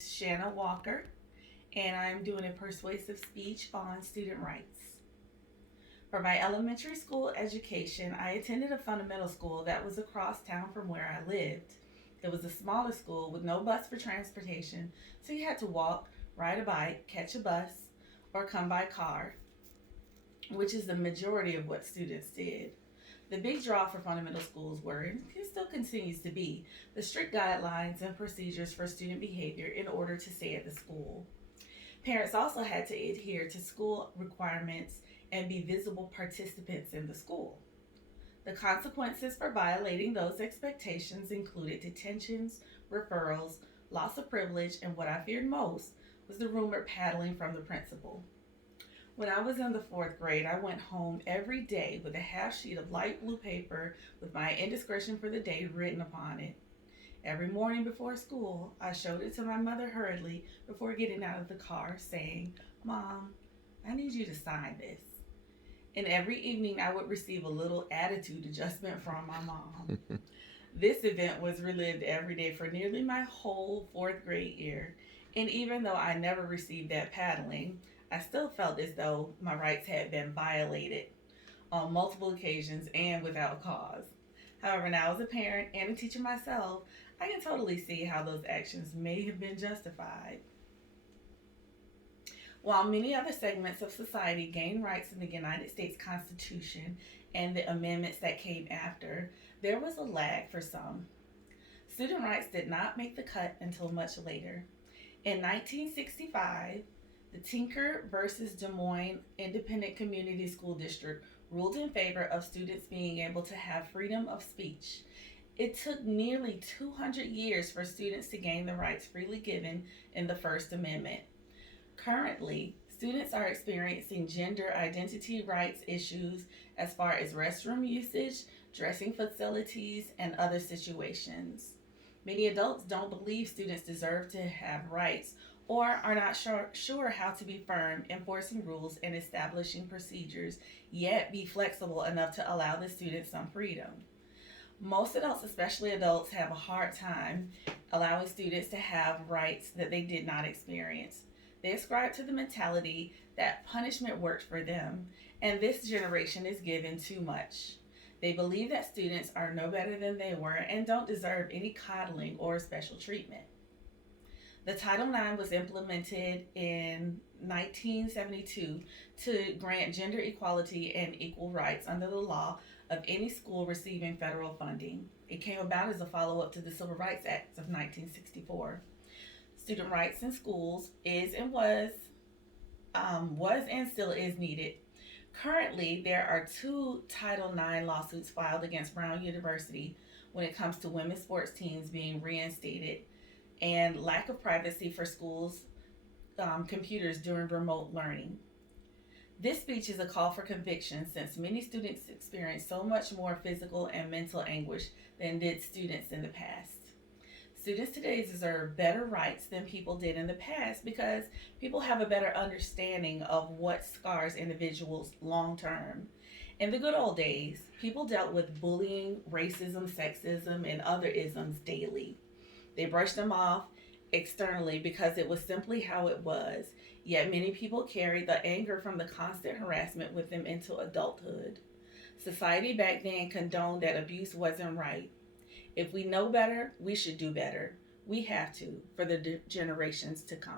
Shanna Walker, and I'm doing a persuasive speech on student rights. For my elementary school education, I attended a fundamental school that was across town from where I lived. It was a smaller school with no bus for transportation, so you had to walk, ride a bike, catch a bus, or come by car, which is the majority of what students did. The big draw for fundamental schools were, and it still continues to be, the strict guidelines and procedures for student behavior in order to stay at the school. Parents also had to adhere to school requirements and be visible participants in the school. The consequences for violating those expectations included detentions, referrals, loss of privilege, and what I feared most was the rumored paddling from the principal. When I was in the fourth grade, I went home every day with a half sheet of light blue paper with my indiscretion for the day written upon it. Every morning before school, I showed it to my mother hurriedly before getting out of the car, saying, "Mom, I need you to sign this." And every evening, I would receive a little attitude adjustment from my mom. This event was relived every day for nearly my whole fourth grade year. And even though I never received that paddling, I still felt as though my rights had been violated on multiple occasions and without cause. However, now as a parent and a teacher myself, I can totally see how those actions may have been justified. While many other segments of society gained rights in the United States Constitution and the amendments that came after, there was a lag for some. Student rights did not make the cut until much later. In 1965, the Tinker versus Des Moines Independent Community School District ruled in favor of students being able to have freedom of speech. It took nearly 200 years for students to gain the rights freely given in the First Amendment. Currently, students are experiencing gender identity rights issues as far as restroom usage, dressing facilities, and other situations. Many adults don't believe students deserve to have rights or are not sure how to be firm enforcing rules and establishing procedures, yet be flexible enough to allow the students some freedom. Most adults, especially adults, have a hard time allowing students to have rights that they did not experience. They ascribe to the mentality that punishment works for them, and this generation is given too much. They believe that students are no better than they were and don't deserve any coddling or special treatment. The Title IX was implemented in 1972 to grant gender equality and equal rights under the law of any school receiving federal funding. It came about as a follow up to the Civil Rights Act of 1964. Student rights in schools is and was and still is needed. Currently, there are two Title IX lawsuits filed against Brown University when it comes to women's sports teams being reinstated and lack of privacy for schools' computers during remote learning. This speech is a call for conviction since many students experience so much more physical and mental anguish than did students in the past. Students today deserve better rights than people did in the past because people have a better understanding of what scars individuals long term. In the good old days, people dealt with bullying, racism, sexism, and other isms daily. They brushed them off externally because it was simply how it was. Yet many people carried the anger from the constant harassment with them into adulthood. Society back then condoned that abuse wasn't right. If we know better, we should do better. We have to for the generations to come.